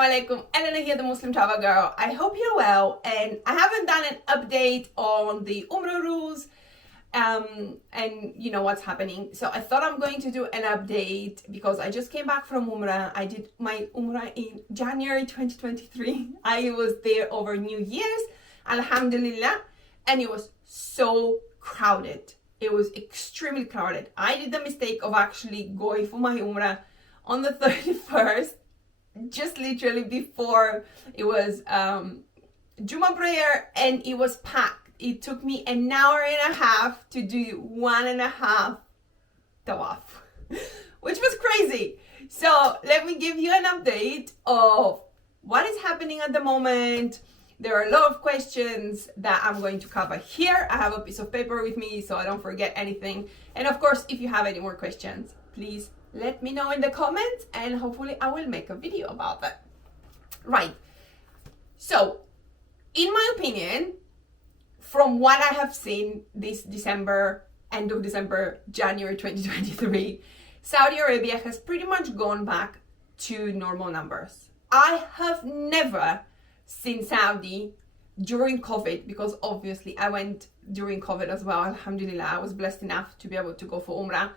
Assalamu alaikum, Elena here, the Muslim travel girl. I hope you're well, and I haven't done an update on the Umrah rules and you know what's happening. So I thought I'm going to do an update because I just came back from Umrah. I did my Umrah in January 2023. I was there over New Year's, alhamdulillah, and it was so crowded. It was extremely crowded. I did the mistake of actually going for my Umrah on the 31st, just literally before it was Juma prayer, and it was packed. It took me an hour and a half to do 1.5 tawaf, which was crazy. So let me give you an update of what is happening at the moment. There are a lot of questions that I'm going to cover here. I have a piece of paper with me so I don't forget anything. And of course, if you have any more questions, please let me know in the comments and hopefully I will make a video about that. Right. So, in my opinion, from what I have seen this December, end of December, January 2023, Saudi Arabia has pretty much gone back to normal numbers. I have never seen Saudi during COVID, because obviously I went during COVID as well. Alhamdulillah, I was blessed enough to be able to go for Umrah.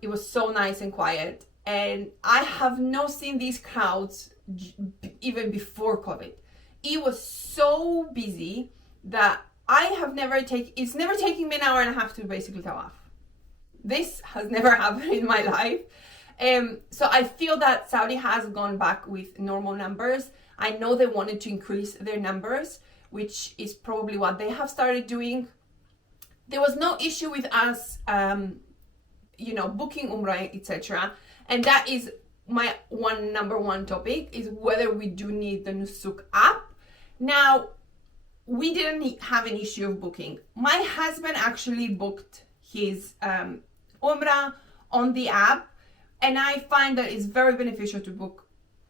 It was so nice and quiet, and I have not seen these crowds even before COVID. It was so busy that it's never taken me an hour and a half to basically tawaf. This has never happened in my life. So I feel that Saudi has gone back with normal numbers. I know they wanted to increase their numbers, which is probably what they have started doing. There was no issue with us booking Umrah, etc. And that is my number one topic, is whether we do need the NUSUK app. Now, we didn't have an issue of booking. My husband actually booked his Umrah on the app, and I find that it's very beneficial to book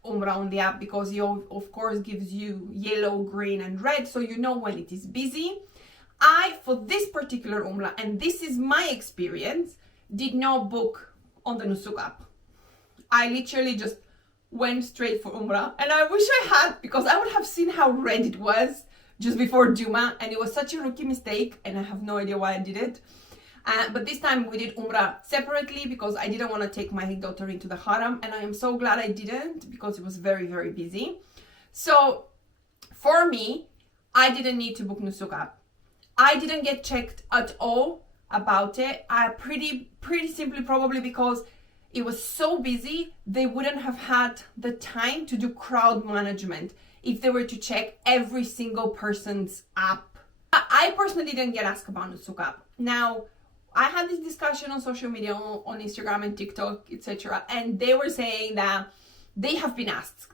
Umrah on the app because it of course gives you yellow, green and red, so you know when it is busy. For this particular Umrah, and this is my experience, did not book on the NUSUK app. I literally just went straight for Umrah, and I wish I had, because I would have seen how red it was just before Juma, and it was such a rookie mistake, and I have no idea why I did it. But this time we did Umrah separately because I didn't want to take my daughter into the Haram, and I am so glad I didn't because it was very, very busy. So for me, I didn't need to book NUSUK app. I didn't get checked at all about it. Pretty simply probably because it was so busy, they wouldn't have had the time to do crowd management if they were to check every single person's app. I personally didn't get asked about NUSUK app. Now, I had this discussion on social media, on Instagram and TikTok, etc. And they were saying that they have been asked.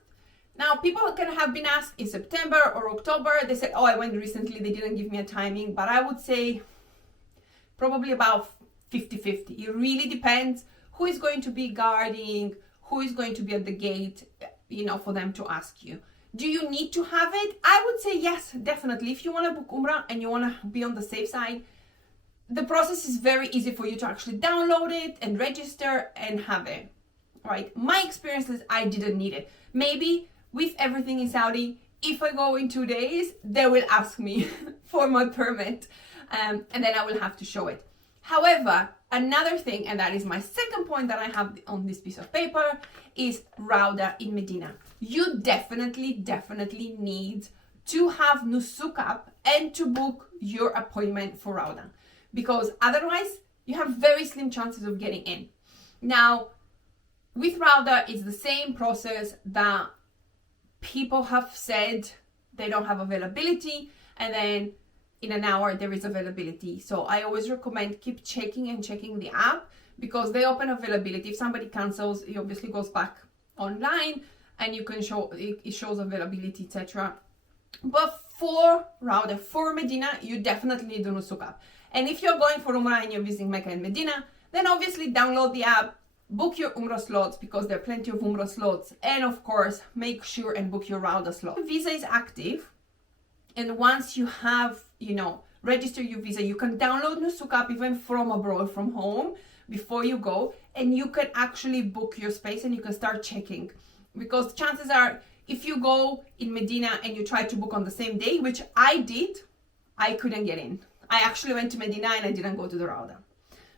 Now, people can have been asked in September or October. They said, oh, I went recently. They didn't give me a timing. But I would say probably about 50-50. It really depends who is going to be guarding, who is going to be at the gate, for them to ask you. Do you need to have it? I would say yes, definitely. If you want to book Umrah and you want to be on the safe side, the process is very easy for you to actually download it and register and have it, right? My experience is I didn't need it. Maybe with everything in Saudi, if I go in 2 days, they will ask me for my permit, and then I will have to show it. However, another thing, and that is my second point that I have on this piece of paper, is Rawdah in Medinah. You definitely need to have NUSUK app and to book your appointment for Rawdah, because otherwise you have very slim chances of getting in. Now, with Rawdah, it's the same process that people have said they don't have availability, and then in an hour there is availability. So I always recommend keep checking the app, because they open availability. If somebody cancels, it obviously goes back online and you can show it shows availability, etc. But for Rawdah, for Medina, you definitely need the NUSUK app. And if you're going for Umrah and you're visiting Mecca and Medina, then obviously download the app, book your Umrah slots, because there are plenty of Umrah slots, and of course make sure and book your Rawdah slot. The visa is active, and once you have register your visa, you can download NUSUK app even from abroad, from home, before you go, and you can actually book your space and you can start checking, because chances are if you go in Medinah and you try to book on the same day, which I did, I couldn't get in. I actually went to Medinah and I didn't go to the Rawdah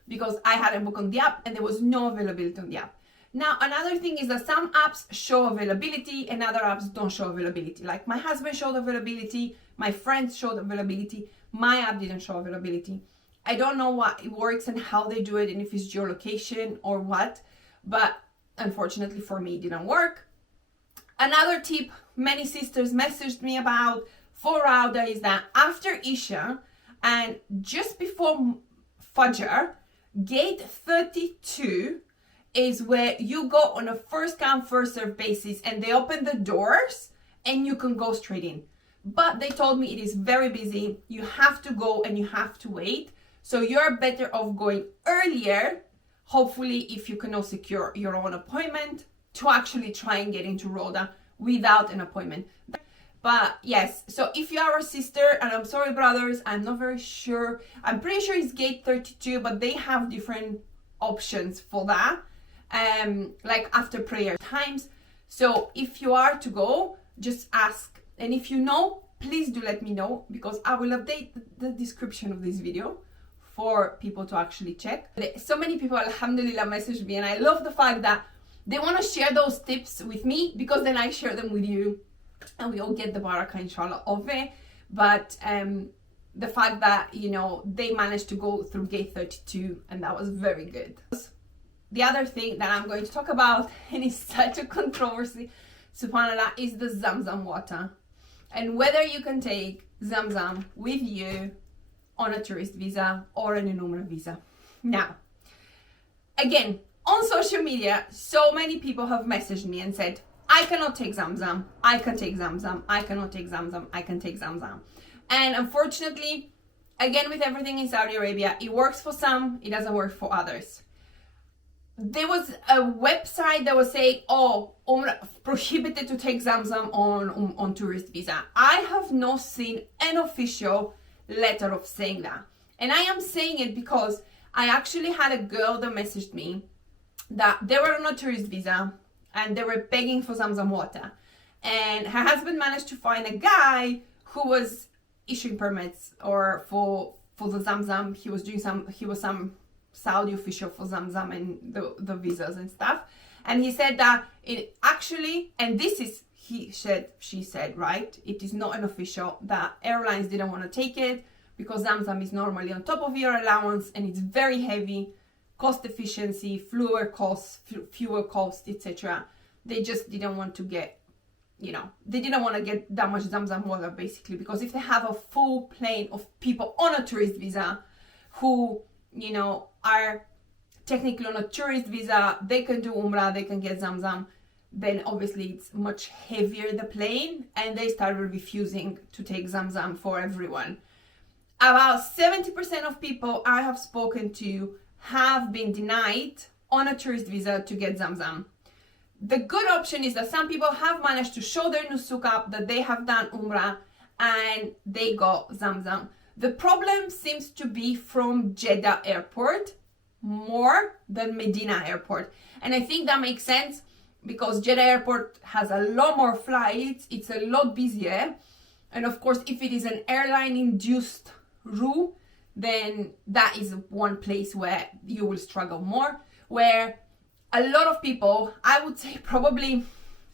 because I hadn't booked on the app and there was no availability on the app. Now, another thing is that some apps show availability and other apps don't show availability. Like my husband showed availability, my friends showed availability, my app didn't show availability. I don't know what it works and how they do it and if it's geolocation or what, but unfortunately for me, it didn't work. Another tip many sisters messaged me about for Rawdah is that after Isha and just before Fajr, gate 32 is where you go on a first come first serve basis and they open the doors and you can go straight in. But they told me it is very busy. You have to go and you have to wait. So you're better off going earlier, hopefully if you cannot secure your own appointment, to actually try and get into Rawdah without an appointment. But yes, so if you are a sister, and I'm sorry brothers, I'm not very sure. I'm pretty sure it's gate 32, but they have different options for that. Like after prayer times. So if you are to go, just ask. And if you know, please do let me know because I will update the description of this video for people to actually check. So many people, alhamdulillah, message me and I love the fact that they want to share those tips with me because then I share them with you and we all get the barakah inshallah of it. But the fact that, you know, they managed to go through gate 32 and that was very good. The other thing that I'm going to talk about, and it's such a controversy, subhanallah, is the Zamzam water. And whether you can take Zamzam with you on a tourist visa or on an Umrah visa. Now, again, on social media, so many people have messaged me and said, I cannot take Zamzam, I can take Zamzam, I cannot take Zamzam, I can take Zamzam. And unfortunately, again, with everything in Saudi Arabia, it works for some, it doesn't work for others. There was a website that was saying, oh, Umrah, prohibited to take Zamzam on tourist visa. I have not seen an official letter of saying that. And I am saying it because I actually had a girl that messaged me that they were on a tourist visa and they were begging for Zamzam water. And her husband managed to find a guy who was issuing permits or for the Zamzam. He was some Saudi official for Zamzam and the visas and stuff. And he said that it actually, and this is, she said, right? It is not an official, that airlines didn't want to take it because Zamzam is normally on top of your allowance and it's very heavy, cost efficiency, fuel cost, etc. They just didn't want to get, you know, they didn't want to get that much Zamzam water basically, because if they have a full plane of people on a tourist visa who, you know, are technically on a tourist visa, they can do Umrah, they can get Zamzam, then obviously it's much heavier, the plane, and they started refusing to take Zamzam for everyone. About 70% of people I have spoken to have been denied on a tourist visa to get Zamzam. The good option is that some people have managed to show their NUSUK app that they have done Umrah and they got Zamzam. The problem seems to be from Jeddah airport more than Medinah airport. And I think that makes sense because Jeddah airport has a lot more flights, it's a lot busier. And of course, if it is an airline induced route, then that is one place where you will struggle more. Where a lot of people, I would say probably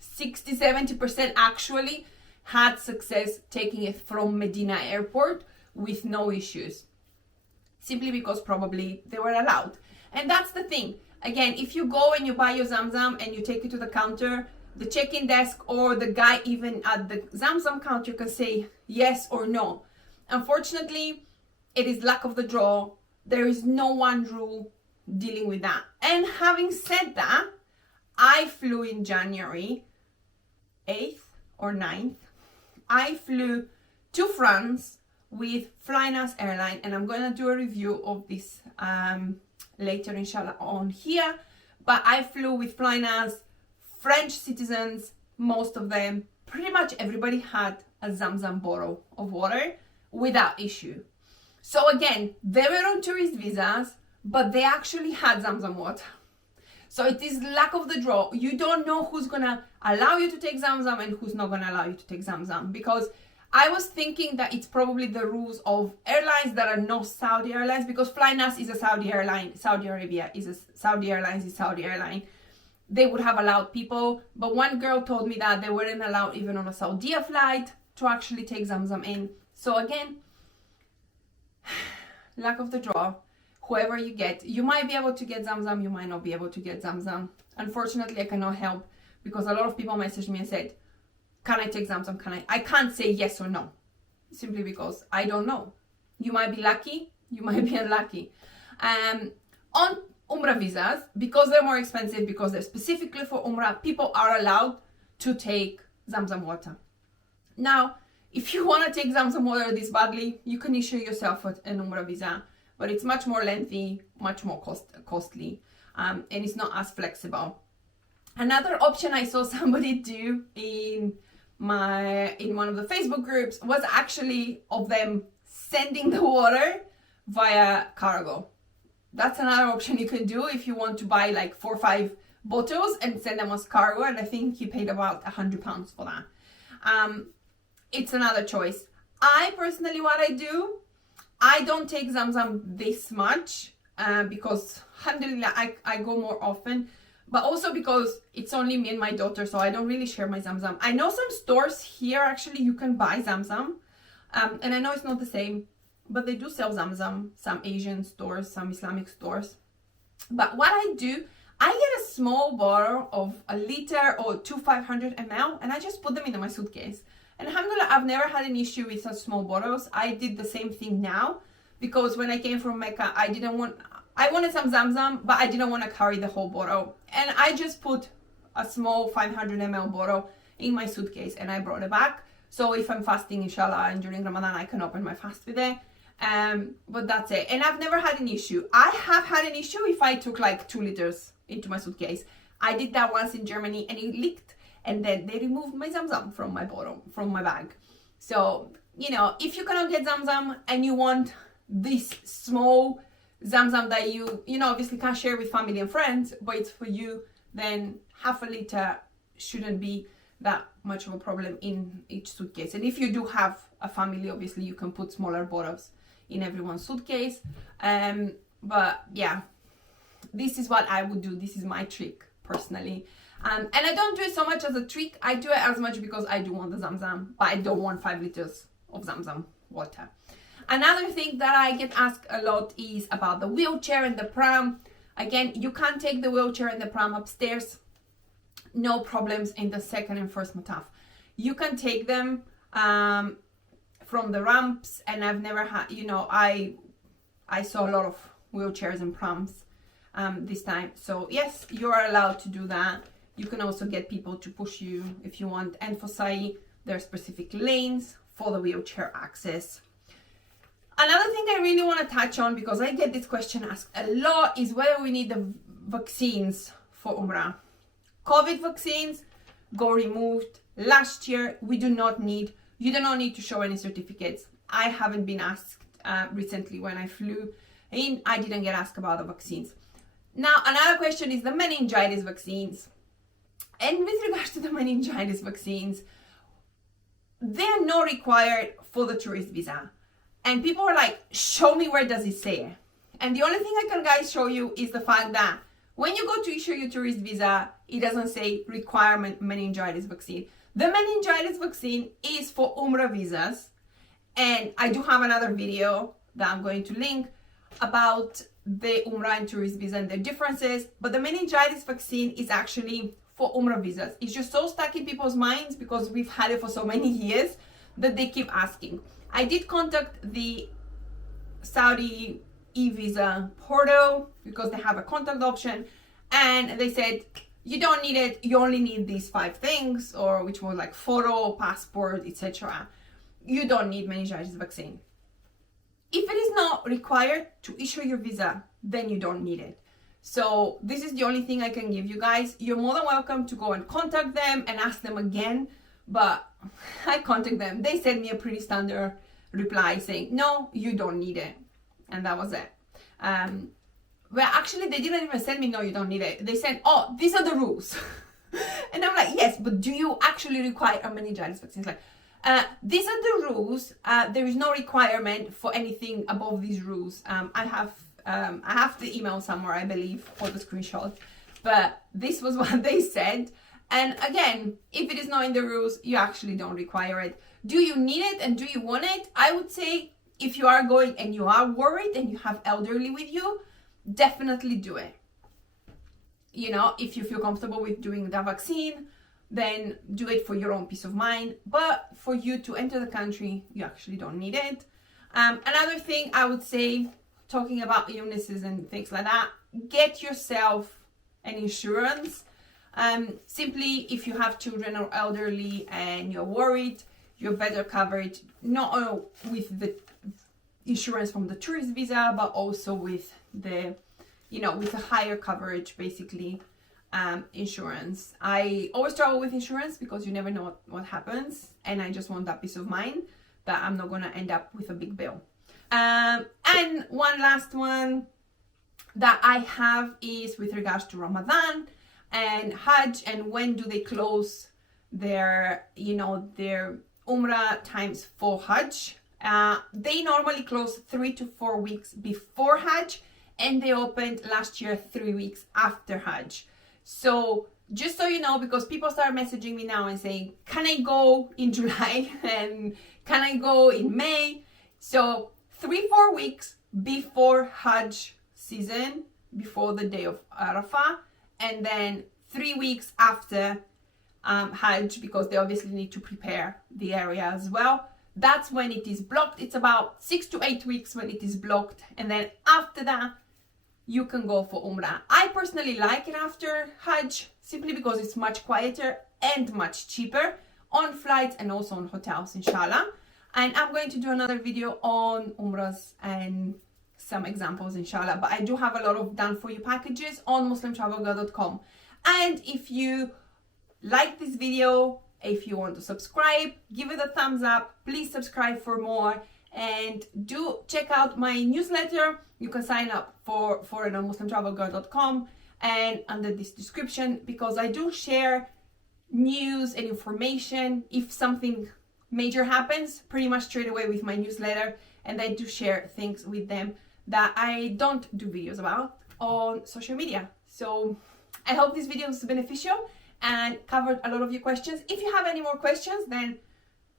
60-70% actually had success taking it from Medinah airport with no issues, simply because probably they were allowed. And that's the thing. Again, if you go and you buy your Zamzam and you take it to the counter, the check-in desk or the guy even at the Zamzam counter can say yes or no. Unfortunately, it is luck of the draw. There is no one rule dealing with that. And having said that, I flew in January 8th or 9th. I flew to France with Flynas airline, and I'm gonna do a review of this later inshallah on here. But I flew with Flynas, French citizens, most of them, pretty much everybody had a Zamzam bottle of water without issue. So again, they were on tourist visas, but they actually had Zamzam water. So it is luck of the draw. You don't know who's gonna allow you to take Zamzam and who's not gonna allow you to take Zamzam, because I was thinking that it's probably the rules of airlines that are not Saudi Airlines, because FlyNAS is a Saudi airline, Saudi Arabia is a Saudi Airlines is Saudi airline. They would have allowed people, but one girl told me that they weren't allowed even on a Saudi flight to actually take Zamzam in. So again, luck of the draw. Whoever you get, you might be able to get Zamzam, you might not be able to get Zamzam. Unfortunately, I cannot help, because a lot of people messaged me and said, can I take Zamzam? I can't say yes or no, simply because I don't know. You might be lucky, you might be unlucky. On Umrah visas, because they're more expensive, because they're specifically for Umrah, people are allowed to take Zamzam water. Now, if you want to take Zamzam water this badly, you can issue yourself an Umrah visa, but it's much more lengthy, much more costly, and it's not as flexible. Another option I saw somebody do in one of the Facebook groups was actually of them sending the water via cargo. That's another option you can do if you want to buy like 4 or 5 bottles and send them as cargo, and I think he paid about £100 for that. It's another choice. I personally, what I do, I don't take Zamzam this much because alhamdulillah I go more often, but also because it's only me and my daughter, so I don't really share my Zamzam. I know some stores here actually you can buy Zamzam, and I know it's not the same, but they do sell Zamzam, some Asian stores, some Islamic stores. But what I do, I get a small bottle of a liter or 2 500 ml, and I just put them in my suitcase. And alhamdulillah, I've never had an issue with such small bottles. I did the same thing now, because when I came from Mecca, I wanted some Zamzam, but I didn't want to carry the whole bottle. And I just put a small 500 ml bottle in my suitcase and I brought it back. So if I'm fasting, inshallah, and during Ramadan, I can open my fast with it. But that's it. And I've never had an issue. I have had an issue if I took like 2 liters into my suitcase. I did that once in Germany and it leaked. And then they removed my Zamzam from my bottle, from my bag. So, you know, if you cannot get Zamzam and you want this small Zamzam that you obviously can't share with family and friends, but it's for you, then half a liter shouldn't be that much of a problem in each suitcase. And if you do have a family, obviously you can put smaller bottles in everyone's suitcase. But yeah, this is what I would do. This is my trick personally. And I don't do it so much as a trick. I do it as much because I do want the Zamzam, but I don't want 5 liters of Zamzam water. Another thing that I get asked a lot is about the wheelchair and the pram. Again, you can't take the wheelchair and the pram upstairs. No problems in the second and first mataf. You can take them from the ramps, and I've never had, I saw a lot of wheelchairs and prams this time. So yes, you are allowed to do that. You can also get people to push you if you want. And for Sa'i, there are specific lanes for the wheelchair access. Another thing I really want to touch on, because I get this question asked a lot, is whether we need the vaccines for Umrah. COVID vaccines got removed last year. You do not need to show any certificates. I haven't been asked recently when I flew in. I didn't get asked about the vaccines. Now, another question is the meningitis vaccines. And with regards to the meningitis vaccines, they're not required for the tourist visa. And people are like, show me where does it say it? And the only thing I can guys show you is the fact that when you go to issue your tourist visa, it doesn't say requirement meningitis vaccine. The meningitis vaccine is for Umrah visas. And I do have another video that I'm going to link about the Umrah and tourist visa and their differences. But the meningitis vaccine is actually for Umrah visas. It's just so stuck in people's minds because we've had it for so many years that they keep asking. I did contact the Saudi e-visa portal because they have a contact option, and they said you don't need it, you only need these 5 things, or which were like photo, passport, etc. You don't need meningitis vaccine. If it is not required to issue your visa, then you don't need it. So this is the only thing I can give you guys. You're more than welcome to go and contact them and ask them again, but I contacted them. They sent me a pretty standard reply saying, no, you don't need it. And that was it. Well, actually, they didn't even send me, no, you don't need it. They said, oh, these are the rules. And I'm like, yes, but do you actually require a meningitis vaccine? It's like, these are the rules. There is no requirement for anything above these rules. I have the email somewhere, I believe, or the screenshot. But this was what they said. And again, if it is not in the rules, you actually don't require it. Do you need it and do you want it? I would say if you are going and you are worried and you have elderly with you, definitely do it. You know, if you feel comfortable with doing the vaccine, then do it for your own peace of mind. But for you to enter the country, you actually don't need it. Another thing I would say, talking about illnesses and things like that, get yourself an insurance. Simply, if you have children or elderly and you're worried, you're better covered, not with the insurance from the tourist visa, but also with the, you know, with a higher coverage, basically, insurance. I always travel with insurance because you never know what happens, and I just want that peace of mind that I'm not going to end up with a big bill. And one last one that I have is with regards to Ramadan and Hajj, and when do they close their, you know, their Umrah times for Hajj. They normally close 3 to 4 weeks before Hajj, and they opened last year 3 weeks after Hajj. So just so you know, because people start messaging me now and saying, can I go in July and can I go in May? So 3-4 weeks before Hajj season, before the day of Arafah, and then 3 weeks after Hajj, because they obviously need to prepare the area as well. That's when it is blocked. It's about 6 to 8 weeks when it is blocked, and then after that you can go for Umrah. I personally like it after Hajj simply because it's much quieter and much cheaper on flights and also on hotels, inshallah. And I'm going to do another video on Umrahs and some examples, inshallah. But I do have a lot of done for you packages on muslimtravelgirl.com. And if you like this video, if you want to subscribe, give it a thumbs up. Please subscribe for more, and do check out my newsletter. You can sign up for it on muslimtravelgirl.com and under this description, because I do share news and information if something major happens pretty much straight away with my newsletter, and I do share things with them that I don't do videos about on social media. So I hope this video was beneficial and covered a lot of your questions. If you have any more questions, then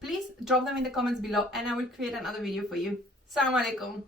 please drop them in the comments below and I will create another video for you. Assalamu alaikum.